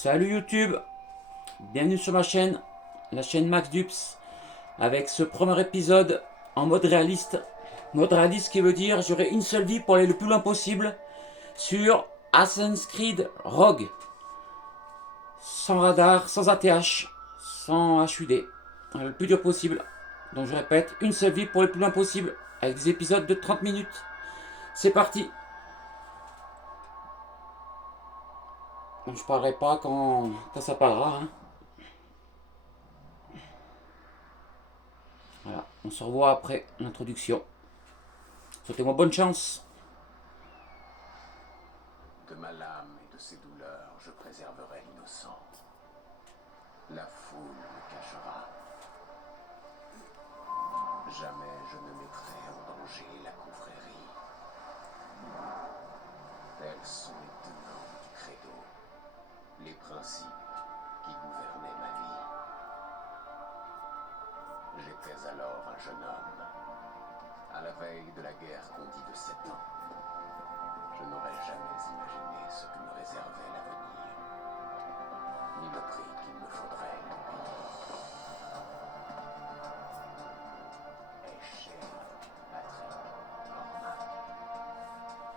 Salut YouTube, bienvenue sur ma chaîne, la chaîne Max Dups, avec ce premier épisode en mode réaliste. Mode réaliste qui veut dire j'aurai une seule vie pour aller le plus loin possible sur Assassin's Creed Rogue. Sans radar, sans ATH, sans HUD, le plus dur possible. Donc je répète, une seule vie pour aller le plus loin possible, avec des épisodes de 30 minutes. C'est parti. Donc je parlerai pas quand ça parlera. Voilà, on se revoit après l'introduction. Souhaitez-moi bonne chance. De ma lame et de ses douleurs, je préserverai l'innocent. La foule me cachera. Jamais je ne mettrai en danger la confrérie. Tels sont les tenants du credo, les principes qui gouvernaient ma vie. J'étais alors un jeune homme, à la veille de la guerre qu'on dit de 7 ans. Je n'aurais jamais imaginé ce que me réservait l'avenir, ni le prix qu'il me faudrait le payer. Cher Patrick Cormac,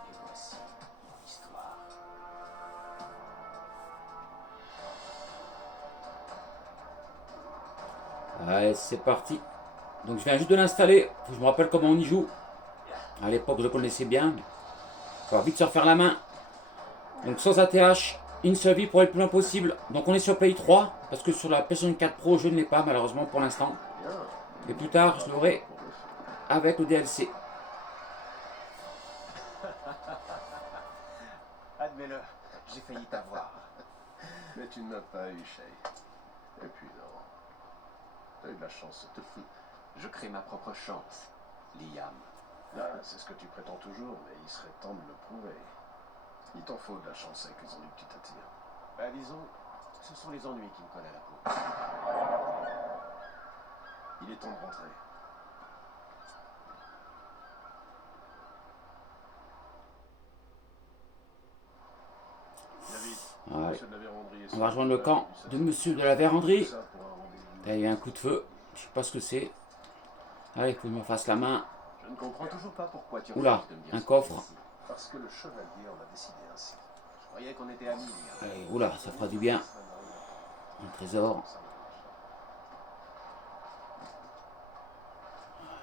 et voici mon histoire. Allez, c'est parti. Donc je viens juste de l'installer. Faut que je me rappelle comment on y joue. À l'époque, je le connaissais bien. On va vite se refaire la main. Donc sans ATH, une seule vie pour aller le plus loin possible. Donc on est sur Play 3, parce que sur la PlayStation 4 Pro, je ne l'ai pas malheureusement pour l'instant. Et plus tard, je l'aurai avec le DLC. Admets-le, j'ai failli t'avoir. Mais tu ne m'as pas eu, Shay. Et puis non. T'as eu de la chance. Je crée ma propre chance, Liam. Ah, c'est ce que tu prétends toujours, mais il serait temps de le prouver. Il t'en faut de la chance avec les ennuis que tu t'attires. Bah disons, ce sont les ennuis qui me collent à la peau. Il est temps de rentrer. Ouais. Monsieur de la Vérandrie est On va rejoindre le camp de Monsieur de la Vérandrie. ça pour un rendez-vous. Là, il y a un coup de feu. Je sais pas ce que c'est. Allez, faut que je me fasse la main. Je ne comprends toujours pas pourquoi tu Oula, refuses de me dire un ce coffre. que c'est ici. Parce que le chevalier en a décidé ainsi. Je croyais qu'on était amis, Liam. Allez, oula, ça fera du bien. Un trésor.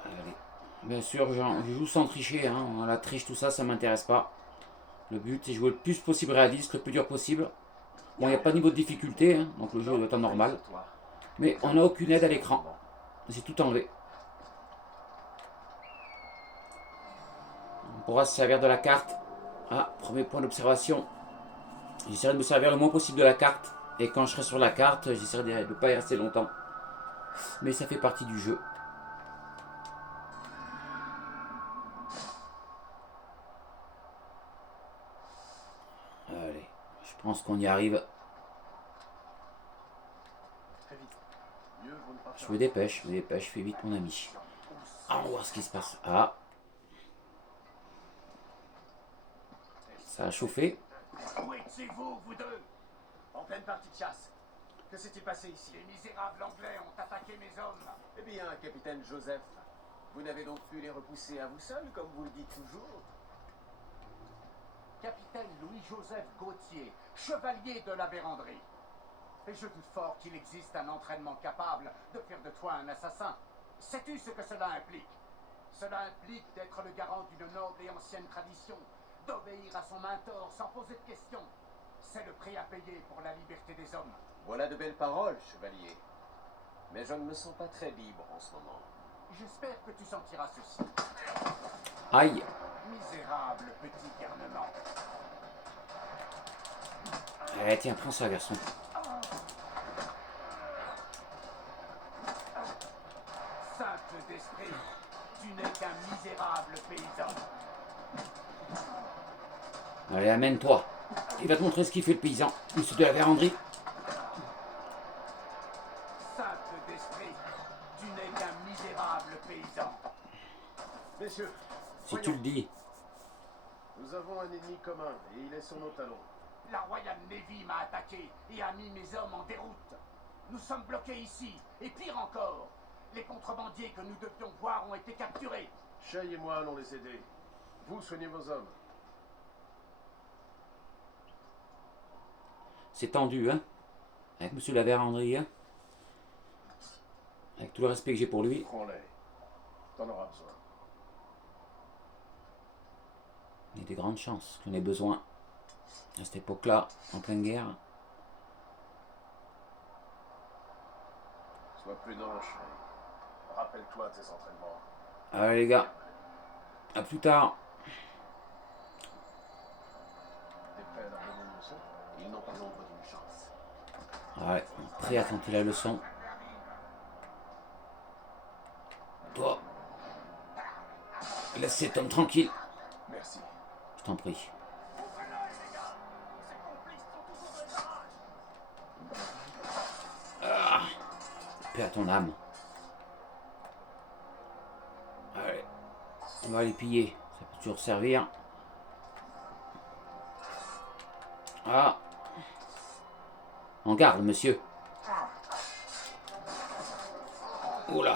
Allez. Bien sûr, je joue sans tricher. Hein. La triche, tout ça, ça m'intéresse pas. Le but, c'est jouer le plus possible réaliste, le plus dur possible. Bon, il n'y a pas de niveau de difficulté, hein, donc le jeu doit être normal. Mais on n'a aucune aide à l'écran. J'ai tout enlevé. On pourra se servir de la carte. Ah, premier point d'observation. J'essaierai de me servir le moins possible de la carte. Et quand je serai sur la carte, j'essaierai de ne pas y rester longtemps. Mais ça fait partie du jeu. Allez, je pense qu'on y arrive. Très vite. Mieux vaut ne pas Je faire me dépêche, fais vite mon ami. Ah, on va voir ce qui se passe. Ah. Ça a chauffé. Où étiez-vous, vous deux? En pleine partie de chasse. Que s'est-il passé ici? Les misérables anglais ont attaqué mes hommes. Eh bien, capitaine Joseph, vous n'avez donc pu les repousser à vous seul, comme vous le dites toujours? Capitaine Louis-Joseph Gauthier, chevalier de la Vérandrie. Et je doute fort qu'il existe un entraînement capable de faire de toi un assassin. Sais-tu ce que cela implique? Cela implique d'être le garant d'une noble et ancienne tradition, d'obéir à son mentor sans poser de questions. C'est le prix à payer pour la liberté des hommes. Voilà de belles paroles, chevalier. Mais je ne me sens pas très libre en ce moment. J'espère que tu sentiras ceci. Aïe. Misérable petit garnement. Eh, tiens, prends ça, garçon. Simple d'esprit, tu n'es qu'un misérable paysan. Allez, amène-toi. Il va te montrer ce qu'il fait le paysan. Monsieur de la Vérandrie. Simple d'esprit, tu n'es qu'un misérable paysan. Messieurs, Si tu le dis. nous avons un ennemi commun et il est sur nos talons. La Royal Navy m'a attaqué et a mis mes hommes en déroute. Nous sommes bloqués ici, et pire encore, les contrebandiers que nous devions voir ont été capturés. Shay et moi allons les aider. Vous soignez vos hommes. C'est tendu, hein, avec monsieur la Vérandrie, hein. Avec tout le respect que j'ai pour lui. Prends-les. T'en auras besoin. Il y a des grandes chances qu'on ait besoin. À cette époque-là, en pleine guerre. Sois prudent, Shay. Rappelle-toi tes entraînements. Allez les gars, à plus tard. T'es prêt à leur donner une leçon? Ils n'ont pas l'ombre d'une chance. Ouais, prêt à tenter la leçon. Toi, laisse cet homme tranquille. Merci. Je t'en prie. Ah, paix à ton âme. Allez, on va les piller. Ça peut toujours servir. Ah, en garde, monsieur. Oula.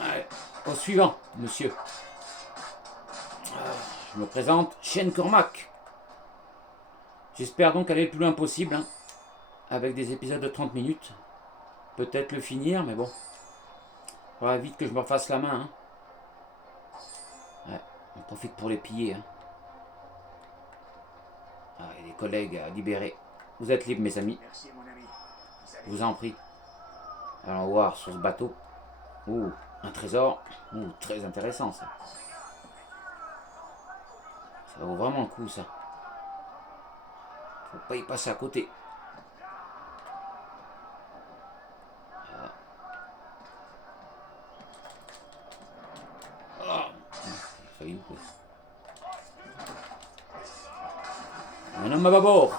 Allez, au suivant, monsieur. Je me présente, Shane Cormac. J'espère donc aller le plus loin possible, hein, avec des épisodes de 30 minutes. Peut-être le finir, mais bon. Il faudra vite que je me refasse la main. Hein. Ouais, on profite pour les piller. Hein. Ah, et les collègues à libérer. Vous êtes libres, mes amis. Merci, mon ami. Je vous en prie. Allons voir sur ce bateau. Ouh, un trésor. Ouh, très intéressant ça. Ça vaut vraiment le coup ça. Faut pas y passer à côté. Voilà. Oh, il a failli quoi. Un homme à bâbord.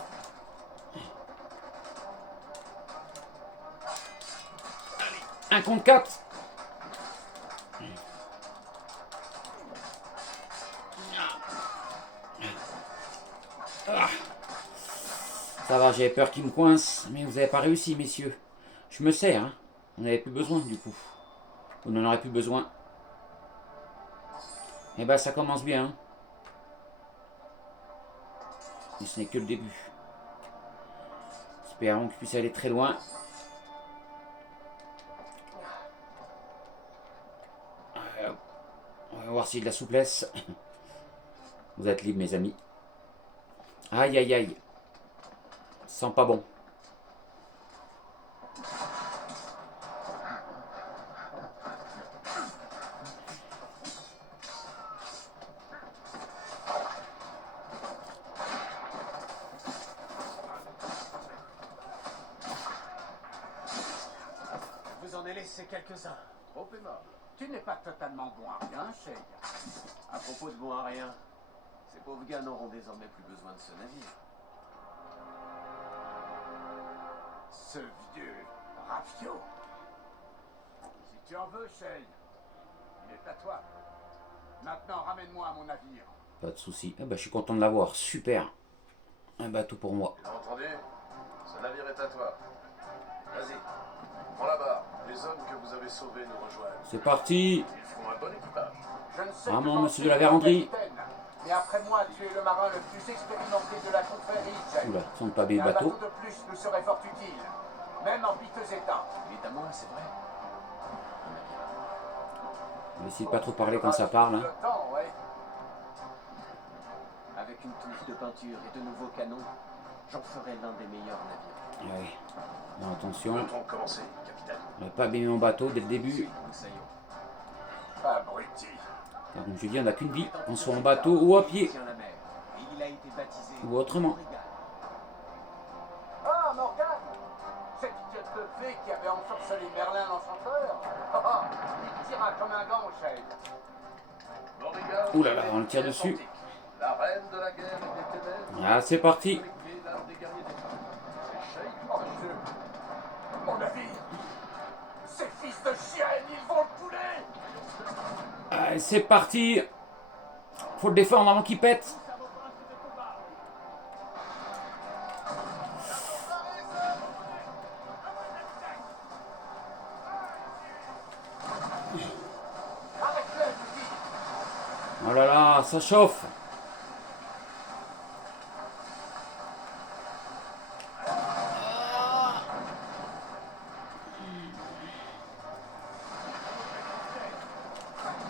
Un contre 4. Ça va, j'avais peur qu'il me coince, mais vous n'avez pas réussi, messieurs. Je me sers, hein. On n'avait plus besoin, du coup. On n'en aurait plus besoin. Eh ben, ça commence bien. Hein. Et ce n'est que le début. Espérons qu'il puisse aller très loin. On va voir s'il y a de la souplesse. Vous êtes libres, mes amis. Aïe, aïe, aïe. Ça sent pas bon. Vous en ai laissé quelques-uns. Trop aimable. Tu n'es pas totalement bon à rien, Shay. À propos de bon à rien, ces pauvres gars n'auront désormais plus besoin de ce navire. Ce vieux Rafio. Si tu en veux, Shay, il est à toi. Maintenant, ramène-moi à mon navire. Pas de souci. Ah bah, je suis content de l'avoir. Super. Un bateau pour moi. Vous entendu? Ce navire est à toi. Vas-y, prends la barre. Les hommes que vous avez sauvés nous rejoignent. C'est parti. Ils feront un bon équipage. Je ne sais Ah que non, penser monsieur de la Vérandrie. capitaine, mais après moi, tu es le marin le plus expérimenté de la confrérie, Shay. Oula, ce sont pas des Un bateaux. bateau de plus nous serait fort utile, même en piteux état. Il est à moi, c'est vrai. On va essayer de pas trop parler quand ça parle. Hein. Le temps, ouais. Avec une touche de peinture et de nouveaux canons, j'en ferai l'un des meilleurs navires. Ah oui. Bon, attention. Peut-on commencer, capitaine? On n'a pas abîmé mon bateau dès le début. Nous saillons. Abruti. Car comme je dis, on n'a qu'une vie. On soit en bateau ou à pied. Tient la mer, et il a été baptisé Ou autrement. Morrigan. Ah, Morgane, cette idiote de fée qui avait ensorcelé Merlin l'enchanteur. Ah, il tira comme un gant, Shay. Morrigan, Ouh là là, on le tire dessus. Atlantique. La reine de la guerre et des ténèbres. Ah, c'est parti. Collectez l'âme des guerriers des femmes. C'est Shay. Oh, Dieu. Mon navire. Ces fils de chienne, ils vont le couler. Allez, c'est parti. Faut le défendre avant qu'il pète. Ça vaut pas ce combat. Arrête-le, je dis. Oh là là, ça chauffe.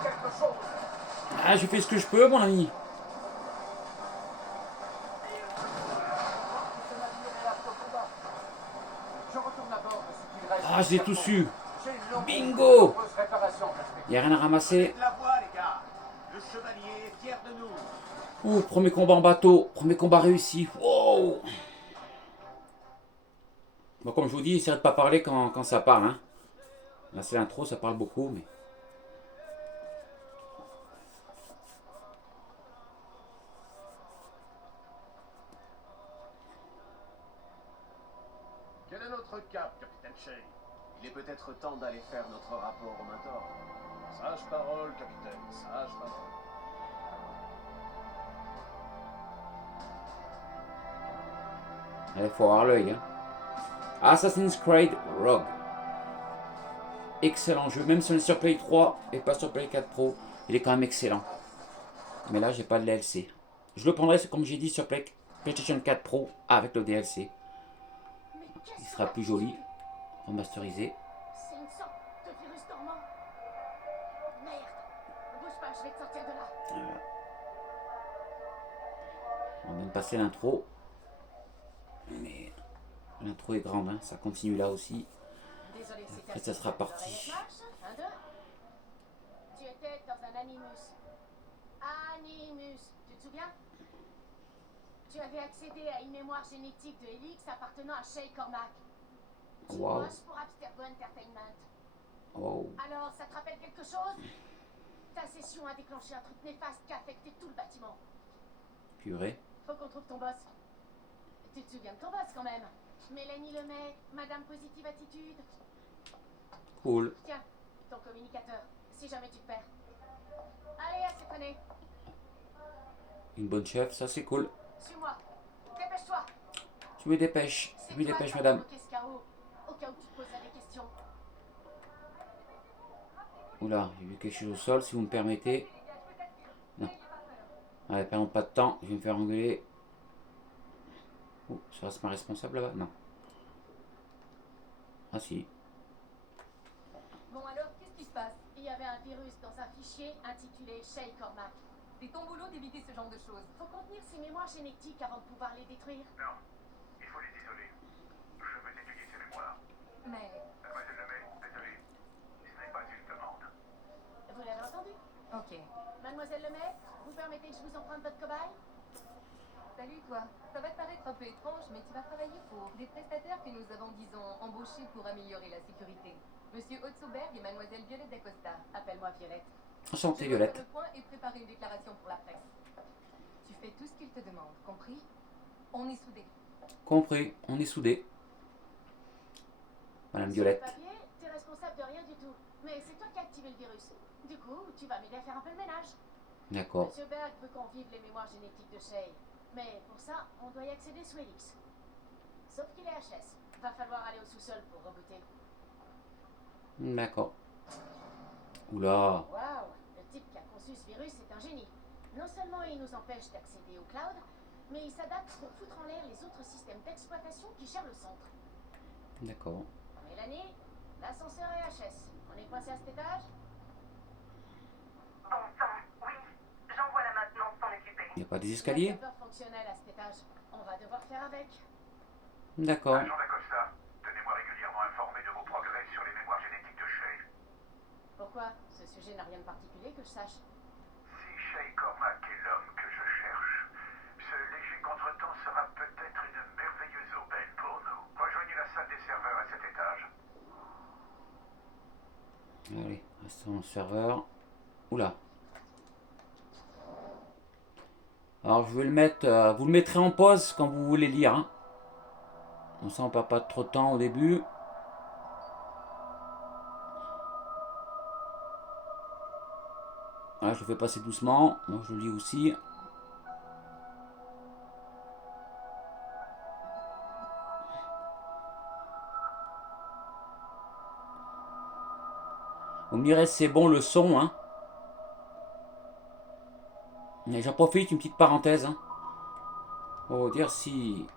Quelque chose. Ah, je fais ce que je peux, mon ami. Je retourne à bord de ce qu'il reste. Ah, j'ai tout su. J'ai une longue Bingo. de nombreuses réparations à respecter. Y a rien à ramasser. De la voix, les gars. Le chevalier est fier de nous. Ouh, premier combat en bateau. Premier combat réussi. Wow. Bon, comme je vous dis, essayez de pas parler quand ça parle. Hein. Là, c'est l'intro, ça parle beaucoup, mais... Quel est notre cap, capitaine Shay? Il est peut-être temps d'aller faire notre rapport au Mentor. Sage parole, capitaine, sage parole. Il faut avoir l'œil. Hein. Assassin's Creed Rogue. Excellent jeu. Même si on est sur Play 3 et pas sur Play 4 Pro, il est quand même excellent. Mais là, j'ai pas de DLC. Je le prendrai, comme j'ai dit, sur PlayStation 4 Pro avec le DLC. Il sera plus joli, remasterisé. C'est une sorte de virus dormant. Merde. Ne bouge pas, je vais te sortir de là. On va même passer l'intro. Mais l'intro est grande, hein. Ça continue là aussi. Désolé, c'est Après, ça sera parti. Un, deux. Tu étais dans un animus. Animus, tu te souviens? Tu avais accédé à une mémoire génétique de Helix appartenant à Shay Cormac. Tu Wow. bosses pour Abstergo Entertainment. Wow. Alors, ça te rappelle quelque chose? Ta session a déclenché un truc néfaste qui a affecté tout le bâtiment. Purée. Faut qu'on trouve ton boss. Tu te souviens de ton boss quand même? Mélanie Lemay, Madame Positive Attitude. Cool. Tiens, ton communicateur, si jamais tu te perds. Allez, à cette année. Une bonne chef, ça c'est cool. Suis-moi. Dépêche-toi. Je me dépêche. Je me dépêche, madame. Qu'est-ce qu'il y a au cas où tu te poserais des questions. Oula, j'ai vu quelque chose au sol, si vous me permettez. Non. Allez, perdons pas de temps, je vais me faire engueuler. Oh, ça reste ma responsable là-bas? Non. Ah si. Bon alors, qu'est-ce qui se passe? Il y avait un virus dans un fichier intitulé Shay Cormac. C'est ton boulot d'éviter ce genre de choses. Faut contenir ces mémoires génétiques avant de pouvoir les détruire. Non, il faut les isoler. Je veux étudier ces mémoires. Mais... Mademoiselle Lemay, désolé, ce n'est pas une demande. Vous l'avez entendu? Ok. Mademoiselle Lemay, vous permettez que je vous emprunte votre cobaye? Salut toi. Ça va te paraître un peu étrange, mais tu vas travailler pour des prestataires que nous avons, disons, embauchés pour améliorer la sécurité. Monsieur Otsoberg et Mademoiselle Violette d'Acosta. Appelle-moi Violette. Enchanté, Je dois faire Violette. le point et préparer une déclaration pour la presse. Tu fais tout ce qu'il te demande, compris? On est soudés. Compris, on est soudés. Madame Violette. Sur le papier, t'es responsable de rien du tout. Mais c'est toi qui as activé le virus. Du coup, tu vas m'aider à faire un peu le ménage. D'accord. Monsieur Berg veut qu'on vive les mémoires génétiques de Shay. Mais pour ça, on doit y accéder sous Helix. Sauf qu'il est HS. Va falloir aller au sous-sol pour rebooter. D'accord. Oula. Waouh, le type qui a conçu ce virus est un génie. Non seulement il nous empêche d'accéder au cloud, mais il s'adapte pour foutre en l'air les autres systèmes d'exploitation qui gèrent le centre. D'accord. Mélanie, l'ascenseur est HS. On est coincé à cet étage? Bon sang, oui. J'envoie la maintenance s'en occuper. Il n'y a pas des escaliers? L'ascenseur fonctionnel à cet étage. On va devoir faire avec. D'accord. Agent d'Acosta, tenez-moi régulièrement informé de vos progrès sur les mémoires génétiques de Shay. Pourquoi? Ce sujet n'a rien de particulier que je sache. Si Shay Cormac est l'homme que je cherche, ce léger contretemps sera peut-être une merveilleuse aubaine pour nous. Rejoignez la salle des serveurs à cet étage. Allez, restons dans le serveur. Oula. Alors je vais le mettre, vous le mettrez en pause quand vous voulez lire. Hein. Comme ça on perd pas trop de temps au début. Voilà, je le fais passer doucement. Moi, je le lis aussi. Vous me direz, c'est bon le son, hein. Mais j'en profite, une petite parenthèse, hein, pour vous dire si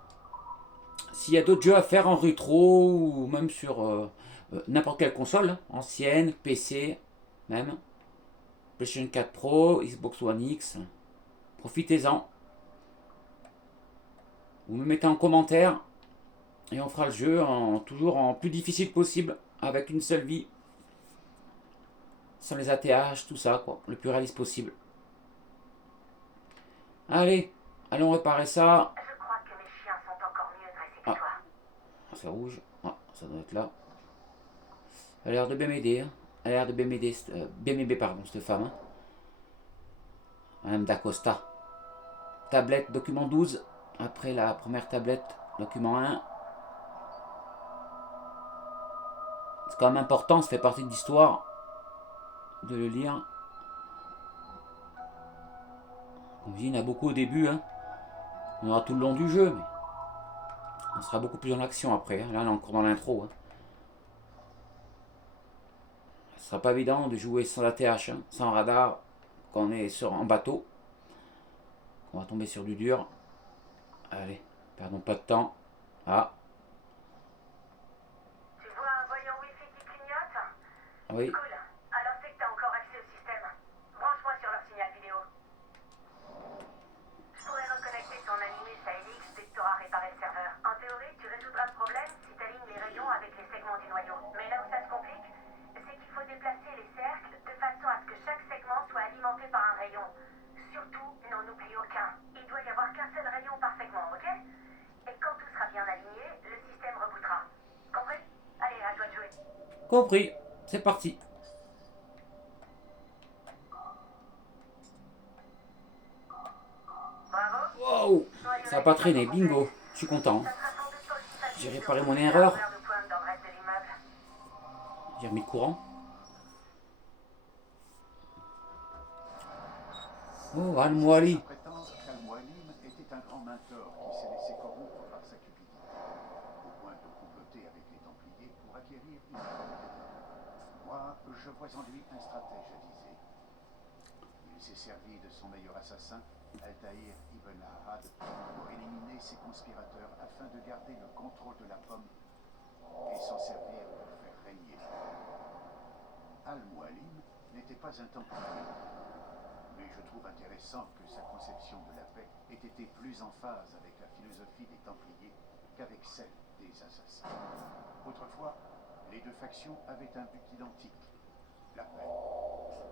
s'il y a d'autres jeux à faire en rétro ou même sur n'importe quelle console, hein, ancienne, PC, même PlayStation 4 Pro, Xbox One X, profitez-en. Vous me mettez en commentaire et on fera le jeu toujours en plus difficile possible, avec une seule vie, sans les ATH, tout ça, quoi, le plus réaliste possible. Allez, allons réparer ça. Je crois que mes chiens sont encore mieux dressés que Ah. toi. C'est rouge. Ah, ça doit être là. Elle a l'air de bien m'aider. Hein. Elle a l'air de bien m'aider, pardon, cette femme. Hein. Madame d'Acosta. Tablette, document 12. Après la première tablette, document 1. C'est quand même important, ça fait partie de l'histoire de le lire. Comme je dis, il y en a beaucoup au début. Hein. On aura tout le long du jeu, mais on sera beaucoup plus dans l'action après. Hein. Là, on est encore dans l'intro. Hein. Ce sera pas évident de jouer sans ATH, hein, sans radar, quand on est en bateau. On va tomber sur du dur. Allez, perdons pas de temps. Ah, Tu vois un voyant Wi-Fi qui clignote? oui. Cool. Alors c'est que t'as encore accès au système. Branche-moi sur leur signal vidéo. Je pourrais reconnecter ton Animus à Helix dès que t'auras réparé le serveur. En théorie, tu résoudras le problème si t'alignes les rayons avec les segments du noyau. Mais là où ça se complique, c'est qu'il faut déplacer les cercles de façon à ce que chaque segment soit alimenté par un rayon. Surtout, n'en oublie aucun. Il doit y avoir qu'un seul rayon par segment, ok? Et quand tout sera bien aligné, le système rebootera. Compris? Allez, à toi de jouer. Compris. C'est parti. Bravo. Wow. Ça n'a pas traîné. Bingo. Je suis content. Ça sera sans doute pas aussi facile J'ai si réparé on mon pouvait erreur. faire le point dans le reste de l'immeuble. J'ai remis le courant. Oh, Al-Mouali. Prétendre qu'Al-Mualim était un grand mentor qui s'est laissé corrompre par sa cupidité, au point de comploter avec les Templiers pour acquérir une autorité. Moi, je vois en lui un stratège avisé. Il s'est servi de son meilleur assassin, Altaïr Ibn Ahad, pour éliminer ses conspirateurs afin de garder le contrôle de la pomme et s'en servir pour faire régner. Al-Mualim n'était pas un Templier. Mais je trouve intéressant que sa conception de la paix ait été plus en phase avec la philosophie des Templiers qu'avec celle des assassins. Autrefois, les deux factions avaient un but identique, la paix.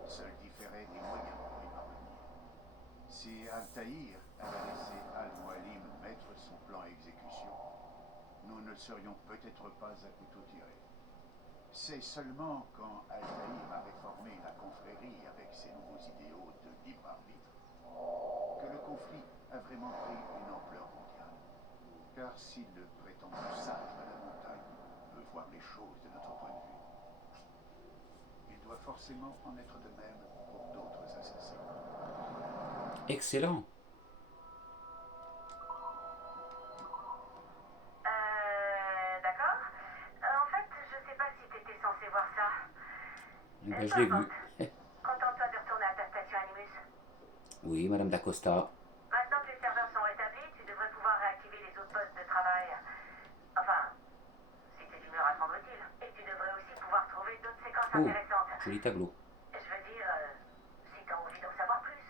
Seuls différaient les moyens pour y parvenir. Si Altaïr avait laissé Al-Mualim mettre son plan à exécution, nous ne serions peut-être pas à couteau tiré. C'est seulement quand Altaïr a réformé la confrérie avec ses nouveaux idéaux de libre arbitre que le conflit a vraiment pris une ampleur mondiale. Car si le prétendu sage à la montagne veut voir les choses de notre point de vue, il doit forcément en être de même pour d'autres assassins. Excellent. D'accord. En fait, je sais pas si t'étais censé voir ça. Ben, je l'ai vu. Contente-toi de retourner à ta station Animus. Oui, Madame d'Acosta. Maintenant que les serveurs sont rétablis, tu devrais pouvoir réactiver les autres postes de travail. Enfin, si t'es d'humeur à te rendre utile. Et tu devrais aussi pouvoir trouver d'autres séquences Oh, intéressantes. joli tableau. Je veux dire, si t'as envie d'en savoir plus.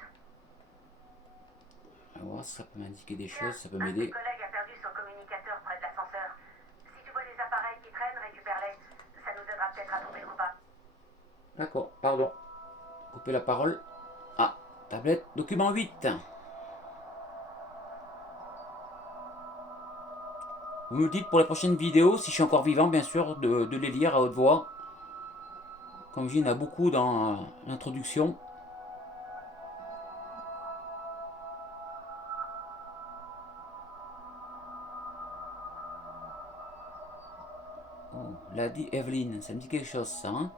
On va voir si ça peut m'indiquer des Tiens, choses, ça peut un de m'aider. tes collègues a perdu son communicateur près de l'ascenseur. Si tu vois des appareils qui traînent, récupère-les. Ça nous aidera peut-être à trouver le coupable. D'accord, pardon. Couper la parole. Ah, tablette, document 8. Vous me dites pour la prochaine vidéo, si je suis encore vivant, bien sûr, de les lire à haute voix. Comme je dis, il y en a beaucoup dans l'introduction. Oh, l'a dit Evelyne, ça me dit quelque chose ça, hein?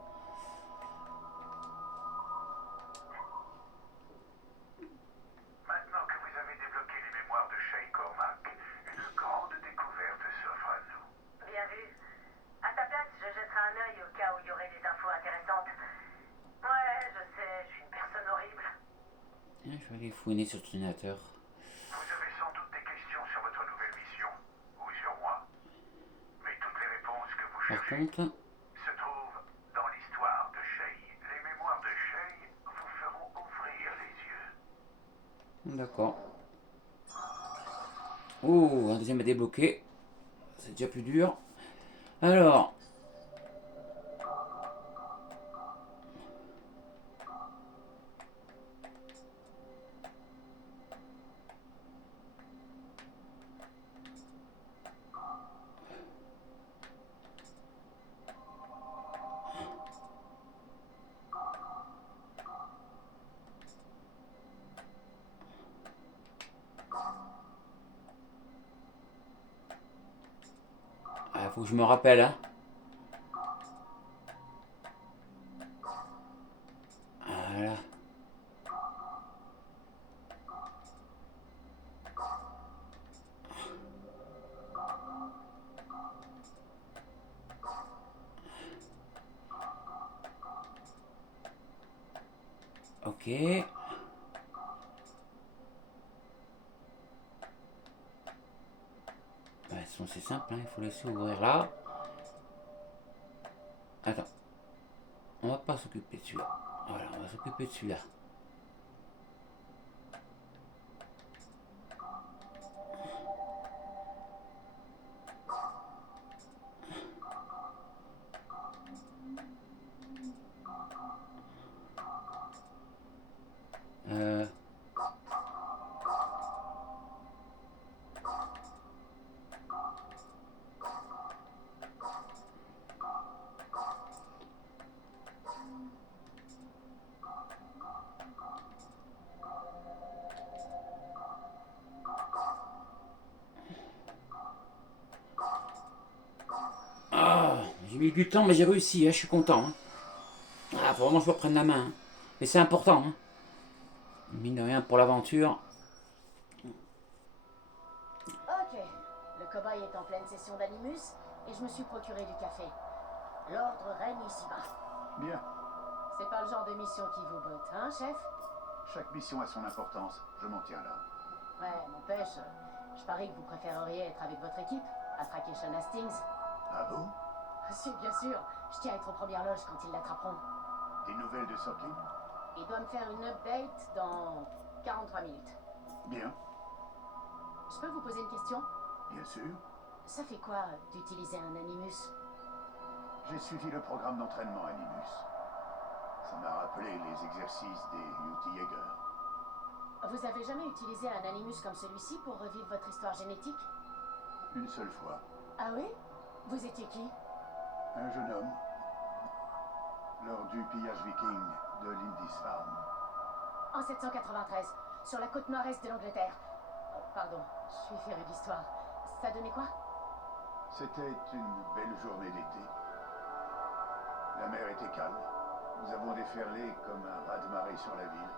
Je vais aller fouiner sur l'ordinateur. Vous avez sans doute des questions sur votre nouvelle mission, ou sur moi. Mais toutes les réponses que vous Par cherchez contre, se trouvent dans l'histoire de Shay. Les mémoires de Shay vous feront ouvrir les yeux. d'accord. Oh, un deuxième à débloquer. C'est déjà plus dur. Alors. Ah, faut que je me rappelle, hein. Voilà. Ok. Bah, c'est simple, hein. Il faut laisser ouvrir là. Attends. On va pas s'occuper de celui-là. Voilà, on va s'occuper de celui-là. Euh... Ah, j'ai mis du temps, mais j'ai réussi, hein, je suis content. Hein. Ah, faut vraiment que je reprenne la main. Hein. Mais c'est important. Hein. Mine de rien pour l'aventure. Ok, le cobaye est en pleine session d'Animus et je me suis procuré du café. L'ordre règne ici-bas. Bien. C'est pas le genre de mission qui vous botte, hein, chef? Chaque mission a son importance. Je m'en tiens là. Ouais, n'empêche, je parie que vous préféreriez être avec votre équipe, à traquer Sean Hastings. Ah bon? Si, bien sûr, je tiens à être aux premières loges quand ils l'attraperont. Des nouvelles de Sorkin? Il doit me faire une update dans 43 minutes. Bien. Je peux vous poser une question? Bien sûr. Ça fait quoi d'utiliser un Animus? J'ai suivi le programme d'entraînement Animus. Ça m'a rappelé les exercices des UT Jaeger. Vous avez jamais utilisé un Animus comme celui-ci pour revivre votre histoire génétique? Une seule fois. Ah oui? Vous étiez qui? Un jeune homme. Lors du pillage viking de Lindisfarne. En 793, sur la côte nord-est de l'Angleterre. Pardon, je suis féru d'histoire. Ça donnait quoi? C'était une belle journée d'été. La mer était calme. Nous avons déferlé comme un raz-de-marée sur la ville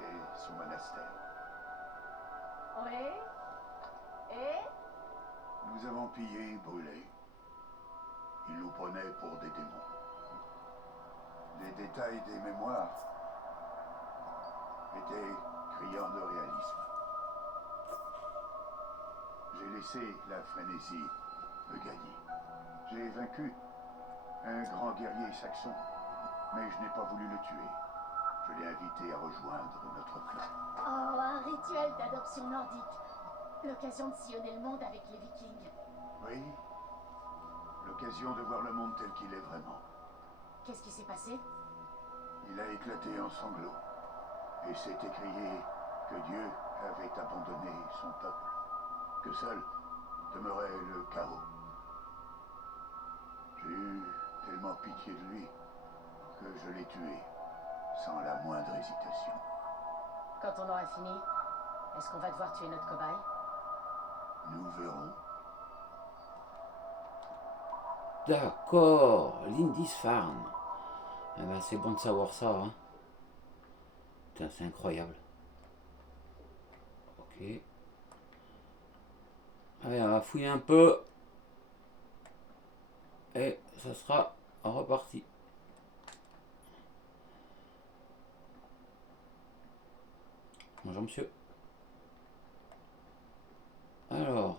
et son monastère. Oui? Et? Nous avons pillé et brûlé. Ils nous prenaient pour des démons. Les détails des mémoires étaient criants de réalisme. J'ai laissé la frénésie me gagner. J'ai vaincu un grand guerrier saxon, mais je n'ai pas voulu le tuer. Je l'ai invité à rejoindre notre clan. Oh, un rituel d'adoption nordique. L'occasion de sillonner le monde avec les Vikings. Oui, l'occasion de voir le monde tel qu'il est vraiment. Qu'est-ce qui s'est passé? Il a éclaté en sanglots et s'est écrié que Dieu avait abandonné son peuple, que seul demeurait le chaos. J'ai eu tellement pitié de lui que je l'ai tué sans la moindre hésitation. Quand on aura fini, est-ce qu'on va devoir tuer notre cobaye? Nous verrons. D'accord, Lindisfarne. Eh ben, c'est bon de savoir ça. Hein. Putain, c'est incroyable. Ok. Allez, on va fouiller un peu. Et ça sera reparti. Bonjour monsieur. Alors.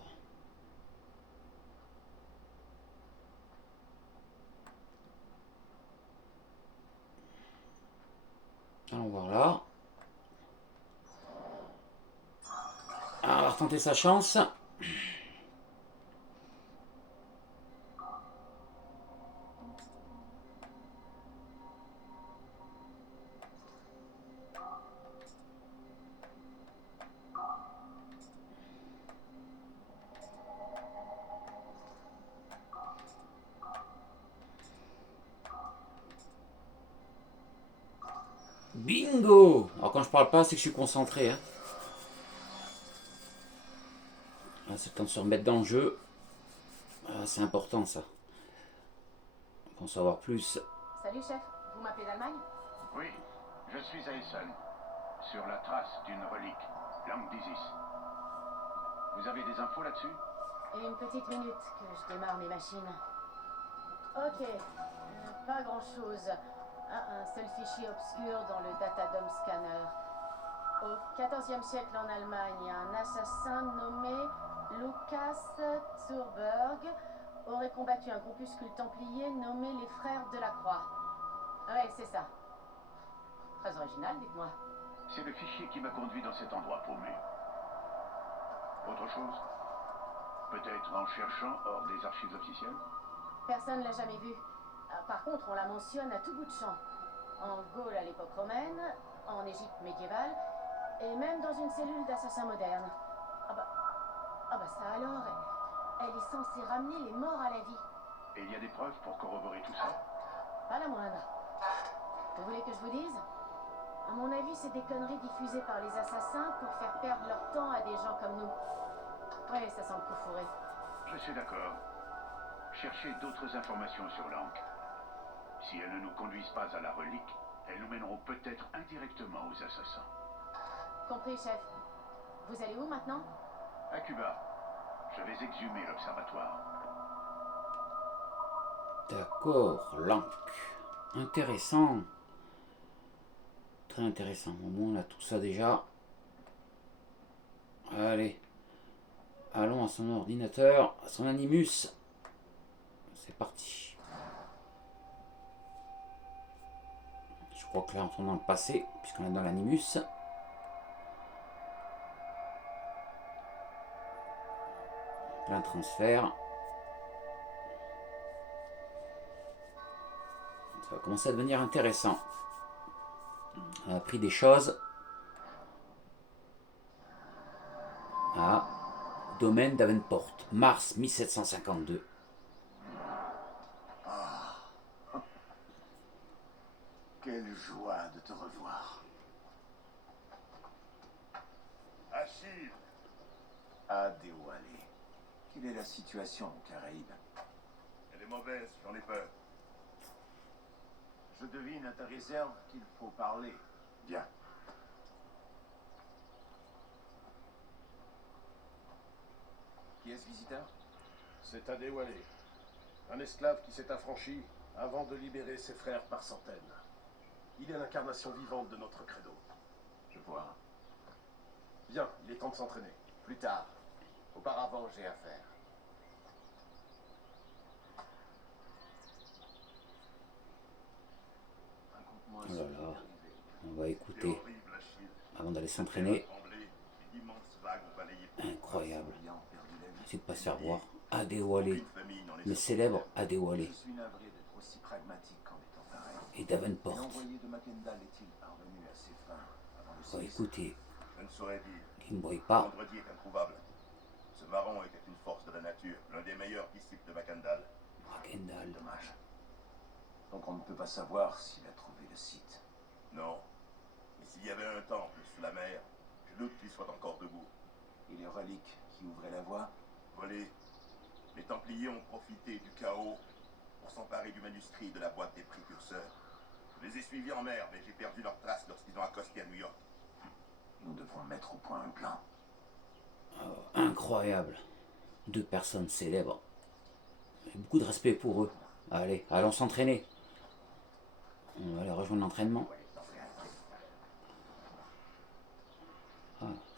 Allons voir là. Ah, on va retenter sa chance. Bingo! Alors quand je parle pas, c'est que je suis concentré. Hein. Ah, c'est le temps de se remettre dans le jeu. Ah, c'est important ça. Pour en savoir plus. Salut chef, vous m'appelez d'Allemagne? Oui, je suis à Essen, sur la trace d'une relique, langue d'Isis. Vous avez des infos là-dessus? Et une petite minute que je démarre mes machines. Ok, pas grand chose. Un seul fichier obscur dans le Datadome Scanner. Au XIVe siècle en Allemagne, un assassin nommé Lukas Zurberg aurait combattu un groupuscule templier nommé les Frères de la Croix. Ouais, c'est ça. Très original, dites-moi. C'est le fichier qui m'a conduit dans cet endroit paumé. Autre chose? Peut-être en cherchant hors des archives officielles? Personne l'a jamais vu. Par contre, on la mentionne à tout bout de champ. En Gaule à l'époque romaine, en Égypte médiévale, et même dans une cellule d'assassins modernes. Ah bah ça alors, elle est censée ramener les morts à la vie. Et il y a des preuves pour corroborer tout ça? Pas la moindre. Vous voulez que je vous dise? À mon avis, c'est des conneries diffusées par les assassins pour faire perdre leur temps à des gens comme nous. Ouais, ça sent le coup fourré. Je suis d'accord. Cherchez d'autres informations sur l'Ankh. Si elles ne nous conduisent pas à la relique, elles nous mèneront peut-être indirectement aux assassins. Compris, chef. Vous allez où maintenant? À Cuba, je vais exhumer l'observatoire. D'accord, l'Ankh. Intéressant. Très intéressant. Au moins, on a tout ça déjà. Allez. Allons à son ordinateur, à son Animus. C'est parti. Je crois que là, on est dans le passé, puisqu'on est dans l'Animus. Plein transfert. Ça va commencer à devenir intéressant. On a appris des choses. Ah, domaine d'Avenport, mars 1752. Quelle joie de te revoir. Achille! Adéwalé. Quelle est la situation aux Caraïbes? Elle est mauvaise, j'en ai peur. Je devine à ta réserve qu'il faut parler. Bien. Qui est ce visiteur? C'est Adéwalé, un esclave qui s'est affranchi avant de libérer ses frères par centaines. Il est l'incarnation vivante de notre credo. Je vois. Bien, il est temps de s'entraîner. Plus tard. Auparavant, j'ai affaire. Raconte-moi Oh ce là qui là. est arrivé. On va écouter avant d'aller s'entraîner. Incroyable. Ayant perdu la vie. C'est de pas se faire voir. Adéwalé, le célèbre Adéwalé. Je suis navré d'être aussi pragmatique en étant pareil. Et d'Avenport. L'envoyé de Macendal est-il parvenu à ses fins avant le On va séisme? écouter. Je ne saurais dire. Qui ne brille pas. Vendredi est introuvable. Ce marron était une force de la nature, l'un des meilleurs disciples de Macandal. Macandal. Dommage. Donc on ne peut pas savoir s'il a trouvé le site. Non. Mais s'il y avait un temple sous la mer, je doute qu'il soit encore debout. Et les reliques qui ouvraient la voie? Volés. Les Templiers ont profité du chaos pour s'emparer du manuscrit de la boîte des précurseurs. Je les ai suivis en mer, mais j'ai perdu leurs traces lorsqu'ils ont accosté à New York. Nous devons mettre au point un plan. Oh, incroyable. Deux personnes célèbres. J'ai beaucoup de respect pour eux. Allez, allons s'entraîner. On va aller rejoindre l'entraînement.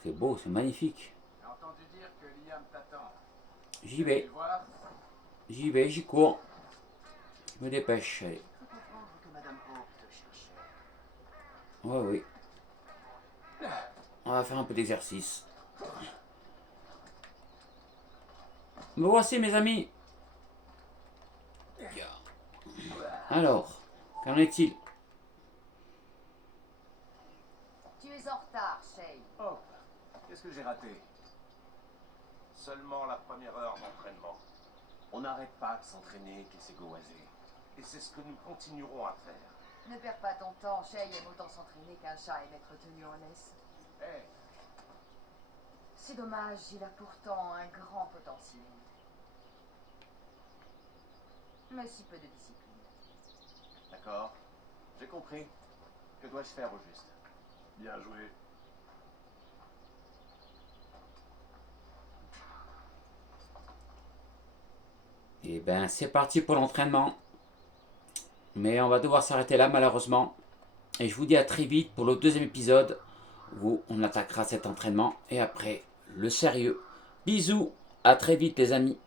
C'est beau, c'est magnifique. J'ai entendu dire que Liam t'attend. J'y Tu veux vais, le voir? j'y cours. Je me dépêche, allez. Je peux comprendre que Madame Hope te cherchait. Ouais, oui. On va faire un peu d'exercice. Me voici, mes amis. Alors, qu'en est-il? Tu es en retard, Shay. Oh, qu'est-ce que j'ai raté? Seulement la première heure d'entraînement. On n'arrête pas de s'entraîner, Kessegowaze. Et c'est ce que nous continuerons à faire. Ne perds pas ton temps, Shay aime autant s'entraîner qu'un chat aime être tenu en laisse. Hé, C'est dommage, il a pourtant un grand potentiel. Mais si peu de discipline. d'accord. J'ai compris. Que dois-je faire au juste? Bien joué. Et ben, c'est parti pour l'entraînement. Mais on va devoir s'arrêter là, malheureusement. Et je vous dis à très vite pour le deuxième épisode, où on attaquera cet entraînement. Et après, le sérieux. Bisous, à très vite les amis.